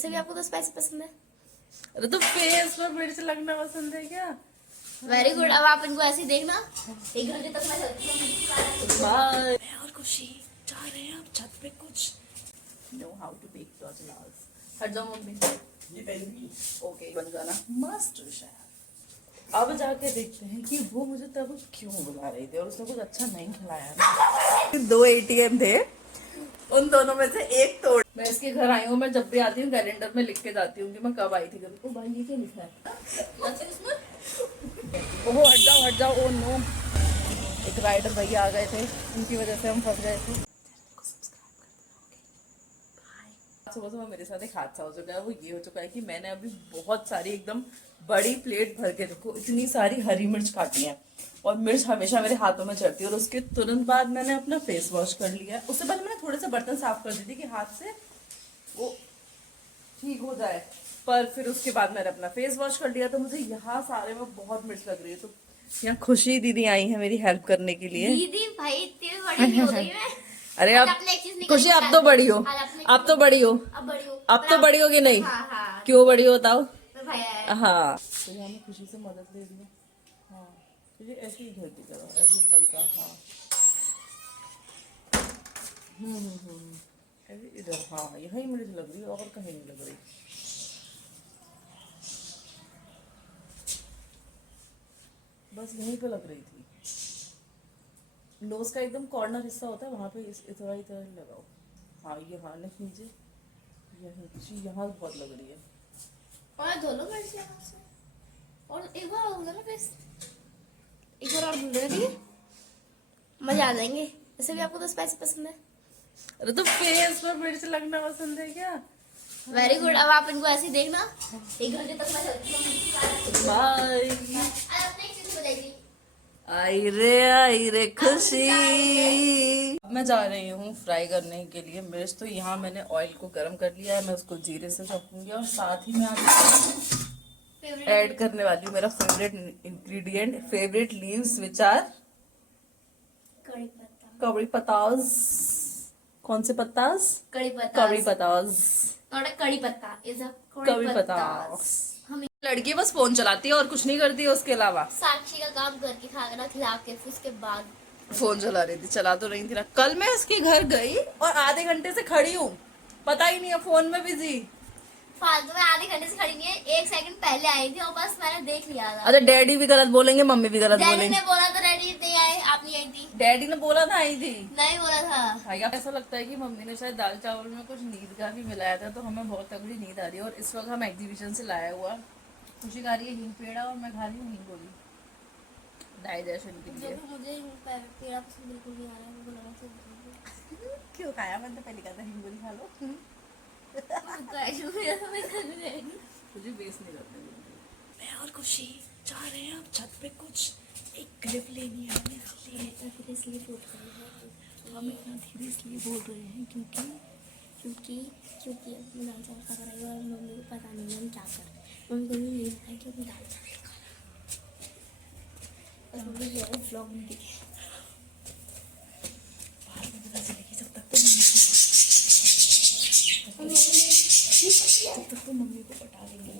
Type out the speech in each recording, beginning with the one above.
वैसे भी आपको तो स्पाइसी पसंद है। अरे तो फेस पर मिर्च लगना पसंद है क्या? Very good. अब आप इनको ऐसे ही देखना, 1 घंटे तक मैं चलती हूँ। बाय। मैं और खुशी जा रहे हैं अब छत पे कुछ know how to bake tortillas. हट जाओ मम्मी, ये पहली ओके बन जाना मस्त शायद। अब जाके देखते हैं कि वो मुझे तब क्यों बुला रही थी और उसने कुछ अच्छा नहीं खिलाया। 2 ATM थे, उन दोनों में से एक तोड़। मैं इसके घर आई हूँ, मैं जब भी आती हूँ कैलेंडर में लिख के जाती हूँ कि मैं कब आई थी कभी। ओ भाई ये क्या लिखा है? ओहो हट जाओ ओ नो। एक राइडर भैया आ गए थे, उनकी वजह से हम फंस गए थे। सुबह सुबह मेरे साथ एक हादसा हो चुका है। वो ये हो चुका है कि मैंने अभी बहुत सारी एकदम बड़ी प्लेट भर के, देखो इतनी सारी हरी मिर्च काटी है और मिर्च हमेशा मेरे हाथों में चढ़ती है। और उसके तुरंत बाद मैंने अपना फेस वॉश कर लिया है। उससे पहले मैंने थोड़े से बर्तन साफ कर दी थी कि हाथ से वो ठीक हो जाए, पर फिर उसके बाद मैंने अपना फेस वॉश कर लिया। तो मुझे यहाँ सारे में बहुत मिर्च लग रही है। तो यहाँ खुशी दीदी आई है मेरी हेल्प करने के लिए। दीदी भाई इतनी बड़ी नहीं हो गई मैं। अरे अब खुशी आप तो बड़ी हो, आप तो बड़ी हो, अब बड़ी हो, आप तो बड़ी होगी नहीं। हाँ हाँ क्यों बड़ी हो बताओ? भाई आया। हाँ तो हमें खुशी से मदद ले ली। हाँ खुशी ऐसे ही घर की तरह ऐसे हल्का। हाँ ऐसे इधर। हाँ यही मुझे लग रही है और कहीं नहीं लग रही। बस यहीं पे लग रही थी। नोज का एकदम कॉर्नर हिस्सा होता है वहाँ पे इतना इतना लगाओ। हाँ ये हाँ नहीं नीचे यही यहाँ बहुत लग रही है। और धो लो मिर्च यहाँ से और एक बार होगा ना फेस, एक बार और धुल देना ठीक है, मजा आ जाएंगे। वैसे भी आपको तो स्पाइसी पसंद है। अरे तो फेस पर मिर्च लगना पसंद है क्या? Very good. अब आप इनको ऐसे ही देखना, 1 घंटे तक मैं चलती हूँ। बाय। अपने एक चीज बताइए। आई रे खुशी। अब मैं जा रही हूँ फ्राई करने के लिए मिर्च। तो यहाँ मैंने ऑयल को गर्म कर लिया है, मैं उसको जीरे से छौंकूंगी और साथ ही मैं ऐड करने वाली हूँ मेरा favourite ingredient, favourite leaves which are kadi patta. कड़ी पत्तास। कौन से पत्तास? कड़ी पत्ता। कड़ी पत्तास। कड़ी पत्ता इज अ कड़ी पत्तास। हम लड़की बस फोन चलाती है और कुछ नहीं करती है उसके अलावा। साक्षी का काम करके खाना खिला के फिर उसके बाद फोन चला रही थी, चला तो रही थी ना। कल मैं उसके घर गई और आधे घंटे से खड़ी हूँ, पता ही नहीं है फोन में बिजी। फालतू में आधे घंटे से खड़ी नहीं है, 1 सेकंड पहले आई थी और बस मैंने देख लिया था। अरे डैडी भी गलत बोलेंगे, मम्मी भी गलत डैडी बोलेंगे। ने बोला था डैडी नहीं आए, आप नहीं आई थी। डैडी ने बोला था आई थी, नहीं बोला था। भाई ऐसा लगता है कि मम्मी ने शायद दाल चावल में कुछ नींद का भी मिलाया था, तो हमें बहुत तगड़ी नींद आ रही है। और इस वक्त हम एग्जीबिशन से लाया हुआ, खुशी खा रही है हींग पेड़ा और मैं खा रही हूँ हींग गोली डाइजेशन के लिए। मुझे पेड़ा पसंद बिल्कुल नहीं आ रहा है, मुझे लगा था क्यों खाया? मैंने तो पहले कहा था हींग गोली खा लो। मुझे बेस नहीं करते। मैं और खुशी जा रहे हैं अब छत पे कुछ एक क्लिप लेनी है हमें, इसलिए हम इतना धीरे इसलिए बोल रहे हैं क्योंकि क्योंकि अपनी दाल चावल खा कर आई और मम्मी को पता नहीं हम क्या कर रहे हैं। मम्मी को नहीं पता है कि अपनी दाल चावल खा रहे हैं। मम्मी ये व्लॉग में देखिए, बाहर में पता चलेगी। जब तक तो मम्मी को पटा लेंगे।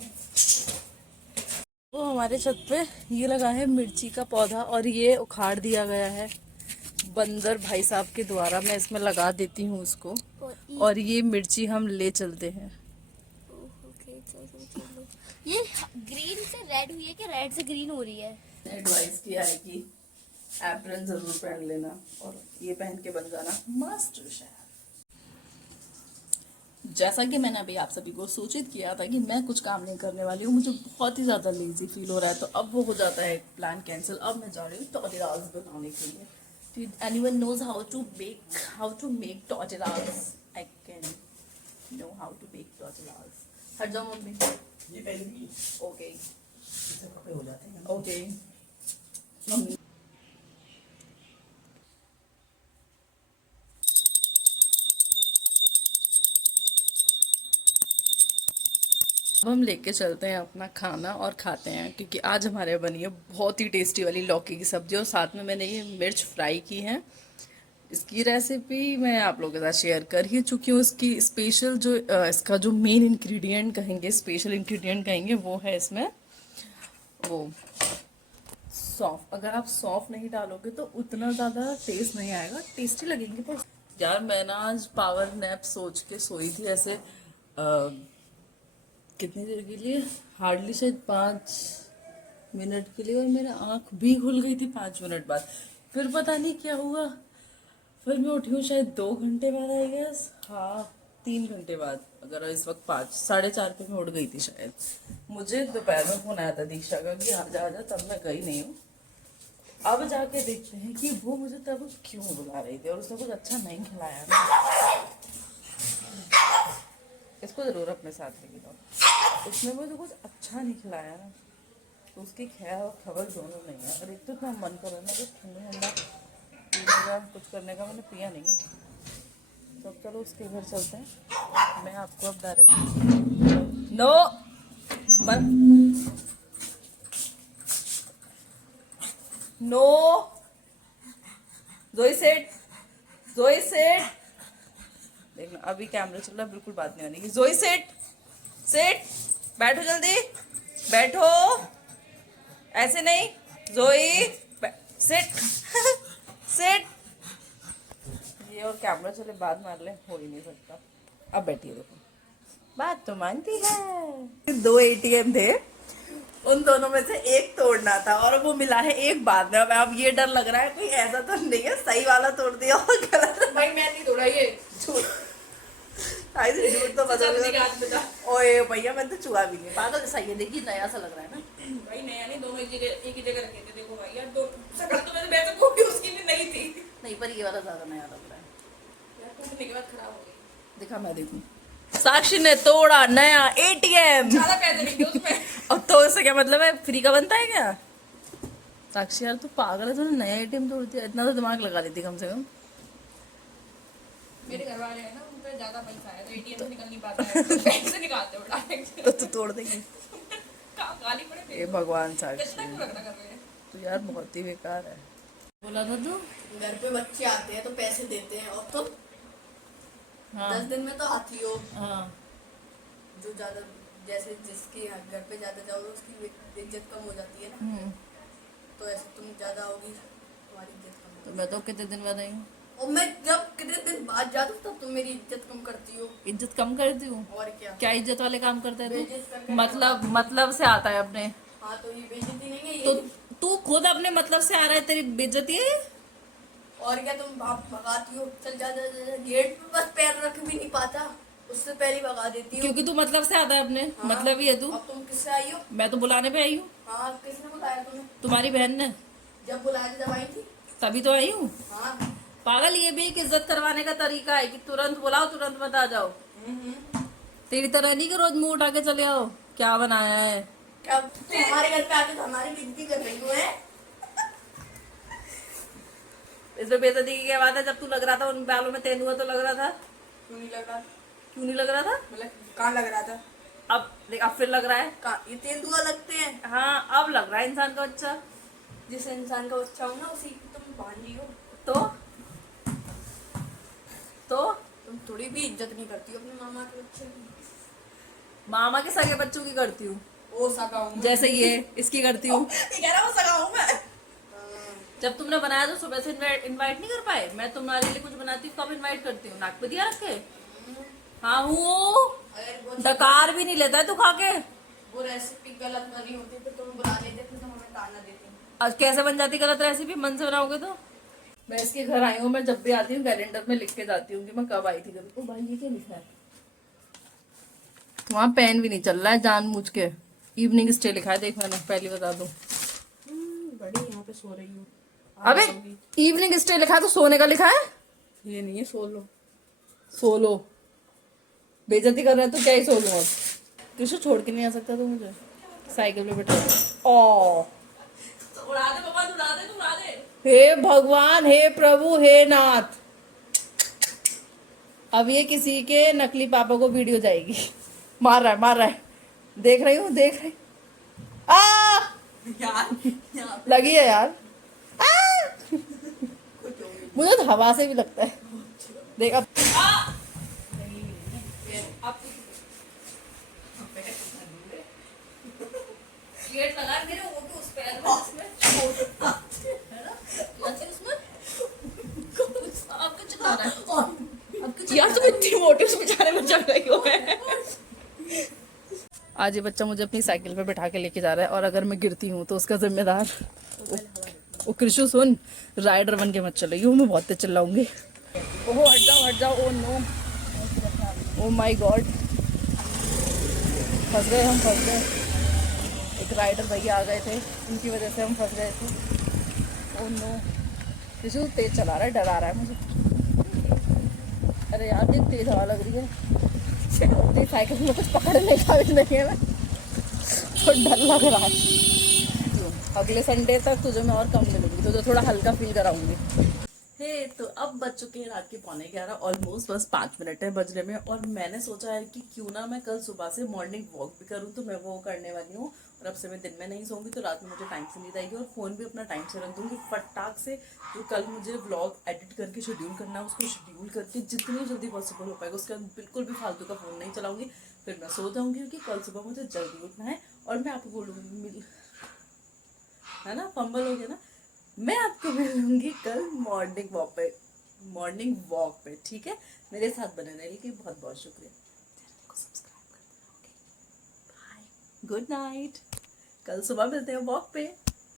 वो हमारे छत पे ये लगा है मिर्ची का पौधा और ये उखाड़ दिया गया है बंदर भाई साहब के द्वारा। मैं इसमें लगा देती हूँ उसको और ये मिर्ची हम ले चलते हैं। ये ग्रीन से रेड हुई है कि रेड से ग्रीन हो रही है? एडवाइस किया है कि एप्रन जरूर पहन लेना और ये पहन के बन जाना मस्त शहर। जैसा कि मैंने अभी आप सभी को सूचित किया था कि मैं कुछ काम नहीं करने वाली हूँ, मुझे बहुत ही ज़्यादा लेजी फील हो रहा है, तो अब वो हो जाता है प्लान कैंसिल। अब मैं जा रही हूँ टॉर्टिलास बनाने के लिए। Anyone knows how to make tortillas? I can know how to make tortillas. हट जाओ मम्मी, ये पहले ओके हो जाते हैं। ओके मम्मी अब हम लेके चलते हैं अपना खाना और खाते हैं, क्योंकि आज हमारे बनी है बहुत ही टेस्टी वाली लौकी की सब्जी और साथ में मैंने ये मिर्च फ्राई की है। इसकी रेसिपी मैं आप लोगों के साथ शेयर कर ही चुकी हूँ। इसकी स्पेशल जो इसका जो मेन इंग्रेडिएंट कहेंगे, स्पेशल इंग्रेडिएंट कहेंगे, वो है इसमें वो सौंफ। अगर आप सौंफ नहीं डालोगे तो उतना ज़्यादा टेस्ट नहीं आएगा, टेस्टी लगेंगे पर यार मैं ना आज पावर नैप सोच के सोई थी ऐसे कितनी देर के लिए, हार्डली शायद 5 मिनट के लिए, और मेरा आँख भी खुल गई थी 5 मिनट बाद। फिर पता नहीं क्या हुआ, फिर मैं उठी हूँ शायद 2 घंटे बाद, आई गेस, हाँ 3 घंटे बाद। अगर इस वक्त 4:30 पे मैं उठ गई थी शायद। मुझे दोपहर में फोन आया था दीक्षा का कि आजा आजा, तब मैं गई नहीं हूँ। अब जाके देखते हैं कि वो मुझे तब क्यों बुला रही थी, और उसने कुछ अच्छा नहीं खिलाया ना। इसको जरूर अपने साथ लेके जाओ। उसने मुझे कुछ अच्छा नहीं खिलाया ना, तो उसकी खैर और खबर दोनों नहीं है। और एक तो इतना मन कर रहा है ना कुछ ठंडा ठंडा पीने का, कुछ करने का, मैंने पिया नहीं है। तो अब चलो उसके घर चलते हैं। मैं आपको अब डायरेक्ट नो नो जोई सेट, जोई सेट, देखना अभी कैमरा चल रहा है, बिल्कुल बात नहीं होने की। जोई सेट, सेट, बैठो जल्दी, बैठो, ऐसे नहीं, जोई सेट सेट। ये और कैमरा चले बाद मार ले, हो ही नहीं सकता। अब बैठिए, देखो बात तो मानती है। 2 ATM थे, उन दोनों में से एक तोड़ना था और वो मिला है एक बाद में। अब ये डर लग रहा है कोई ऐसा तो नहीं है सही वाला तोड़ दिया और गलत। भाई मैं नहीं तोड़ा ये झूठ तो बता। ओए भैया मैं तो चुहा भी नहीं, पागल सही है। देखिए नया सा लग रहा है ना भाई, नया नहीं, दोनों एक ही जगह रखे थे। देखो भाई यार, दो शक्ल तो मैंने वैसे को भी उसकी भी नहीं थी नहीं, पर ये वाला ज्यादा नया लग रहा है। यार, टूटने के बाद खराब हो गई। दिखा, मैं देखूं। साक्षी ने तोड़ा नया ATM। ज्यादा पैसे नहीं थे उसमें। अब तो इससे क्या मतलब है, फ्री का बनता है क्या? साक्षी यार तू पागल है, तूने नया ATM तोड़ दिया। इतना तो दिमाग लगा लेती कम से कम। मेरे घर वाले हैं ना, उन पे ज्यादा पैसा है तो ATM से निकल नहीं पाता है, तो बैंक से निकालते हो डायरेक्ट। तो तू तोड़ देगी। गाली पड़े थे। ए भगवान कितना साक्षी, क्यों रखना कर रहे हैं? तू यार बहुत ही बेकार है। बोला था तू घर पे बच्चे आते हैं तो पैसे देते हैं, और तो हाँ 10 दिन में तो आती हो। हाँ। जो ज्यादा जैसे जिसके घर पे ज्यादा जाओ उसकी इज्जत कम हो जाती है ना, तो ऐसे तुम ज्यादा आओगी, तुम्हारी इज्जत कम तो होगी। मैं तो कितने दिन बाद आई हूँ? और मैं जब कितने दिन बाद जाती हूँ तब तुम मेरी इज्जत कम करती हो। इज्जत कम करती हूँ? और क्या। क्या इज्जत वाले काम करता है बेइज्जत तू? करके मतलब से आता है अपने। हाँ तो ये बेइज्जती नहीं है तो ये। तू खुद अपने मतलब से आ रहा है, तेरी बेइज्जती है। और क्या, तुम भगाती हो, चल जा जा जा, गेट पे बस पैर रख भी नहीं पाता, उससे पहले ही भगा देती हो। क्योंकि तू मतलब से आता है अपने। हाँ। मतलब ही है तू। अब तुम किससे आई हो? मैं तो बुलाने पे आई हूँ। हाँ, किसने बुलाया तुम्हें? तुम्हारी बहन ने। जब बुलाया जब आई थी। तभी तो आई हूँ। हाँ। पागल, ये भी एक इज्जत करवाने का तरीका है कि तुरंत बुलाओ तुरंत मत आ जाओ। तेरी तरह नहीं कि रोज मुंह उठा के चले आओ क्या बनाया है। क्या तुम हमारे घर पे आके तो हमारी बेइज्जती कर रही हो? है इसमें बेइज्जती की क्या बात है? जब तू लग रहा था उन बालों में तेंदुआ तो लग रहा था। क्यों नहीं लग रहा? क्यों नहीं लग रहा था? मतलब कहाँ लग रहा था? अब देख, अब फिर लग रहा है। कहाँ ये तेंदुआ लगते हैं? हाँ अब लग रहा है इंसान का बच्चा। जिस इंसान का बच्चा हो ना उसी की तुम भांजी हो। तो तुम थोड़ी भी इज्जत नहीं करती हो अपने मामा के बच्चे की। मामा के सगे बच्चों की करती हूँ, वो सगा हूँ मैं। जैसे ये इसकी करती हूँ। ये कह रहा वो सगा हूँ मैं। जब तुमने बनाया तो सुबह से इनवाइट नहीं कर पाए। मैं तुम्हारे लिए कुछ बनाती हूँ कब इनवाइट करती हूँ? नाक पे दिया रख के। हाँ हूँ, अगर वो डकार भी नहीं लेता है तू खा के। वो रेसिपी गलत बनी होती तो तुम बुला लेते, फिर तुम हमें ताना देते। आज कैसे बन जाती गलत रेसिपी? मन से बनाओगे तो। मैं इसके घर आई हूँ, मैं जब भी आती हूँ कैलेंडर में लिख के जाती हूँ कि मैं कब आई थी कभी। ओ भाई ये क्या लिखा है? वहाँ पेन भी नहीं चल रहा है जानबूझ के। इवनिंग स्टे लिखा है, देख मैंने पहले बता दूं। बड़ी यहाँ पे सो रही हूँ। अबे इवनिंग स्टे लिखा है तो सोने का लिखा है? ये नहीं है, सो लो। सो लो। बेइज्जती कर रहा है तो क्या ही सो लूं अब? किसी छोड़ के नहीं आ सकता तू मुझे साइकिल पे बैठा। ओ उड़ा दे बाबा, उड़ा दे, तू उड़ा दे। हे भगवान, हे प्रभु, हे नाथ। अब ये किसी के नकली पापा को वीडियो जाएगी। मार रहा है, मार रहा है। देख रही हूँ, देख रही। आ यार लगी है यार। आ! कुछ होगी। मुझे तो हवा से भी लगता है। देख अब गेट लगा है मेरे वो भी उस पैर में उसमें छोटा है ना क्या चीज उसमें कुछ आप कुछ चिल्ला रहा है अब कुछ यार तुम इतनी मोटी उस बेचारे में चढ़ रही हो। आज ये बच्चा मुझे अपनी साइकिल पे बैठा के लेके जा रहा है और अगर मैं गिरती हूँ तो उसका जिम्मेदार ओ कृषु सुन, राइडर बन के मत चलाइए, मैं बहुत तेज चिल्लाऊंगी। ओहो हट जाओ, oh no, oh my god, फंस गए। एक राइडर भैया आ गए थे, उनकी वजह से हम फंस गए थे। ओ नो, कृषु तेज चला रहा है, डरा रहा है मुझे। अरे यार देख तेज हवा लग रही है, तेज साइकिल में कुछ पकड़ने का भी नहीं है, तो डर लग रहा है। अगले संडे तक तुझे मैं और कम मिलूंगी, तुझे थोड़ा हल्का फील कराऊंगी। हे तो अब बज चुके हैं रात के 11:45, ऑलमोस्ट बस 5 मिनट है बजने में। और मैंने सोचा है कि क्यों ना मैं कल सुबह से मॉर्निंग वॉक भी करूँ, तो मैं वो करने वाली हूँ। और अब से मैं दिन में नहीं सोऊंगी तो रात में मुझे टाइम से नींद आएगी, और फ़ोन भी अपना टाइम से रख दूंगी फटाक से। जो कल मुझे व्लॉग एडिट करके शेड्यूल करना है उसको शेड्यूल करके जितनी जल्दी पॉसिबल हो पाएगा उसके बाद बिल्कुल भी फालतू का फ़ोन नहीं चलाऊंगी। फिर मैं सो जाऊंगी क्योंकि कल सुबह मुझे जल्दी उठना है। और मैं आपको बोलूँगी, है ना, फंबल हो गया ना, मैं आपको मिलूंगी कल मॉर्निंग वॉक पे, ठीक है। मेरे साथ बने रहने के लिए बहुत बहुत शुक्रिया। चैनल को सब्सक्राइब कर देना, ओके। बाय, गुड नाइट, कल सुबह मिलते हैं वॉक पे।